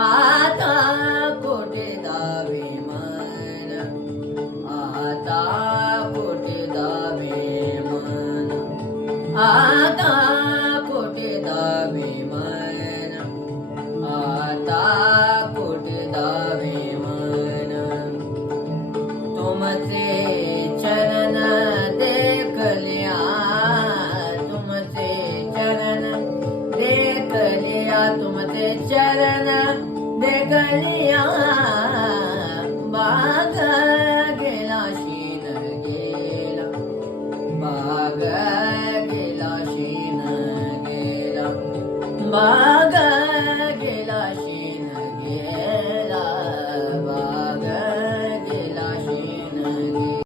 आता कोठे दावे मन? आता कोठे दावे मन? आता कोठे दावे मन? आता कोठे दावे मन? तुमचे चरण गलिया बाग गेला शीन गेला बाग गेला शीन गेला बाग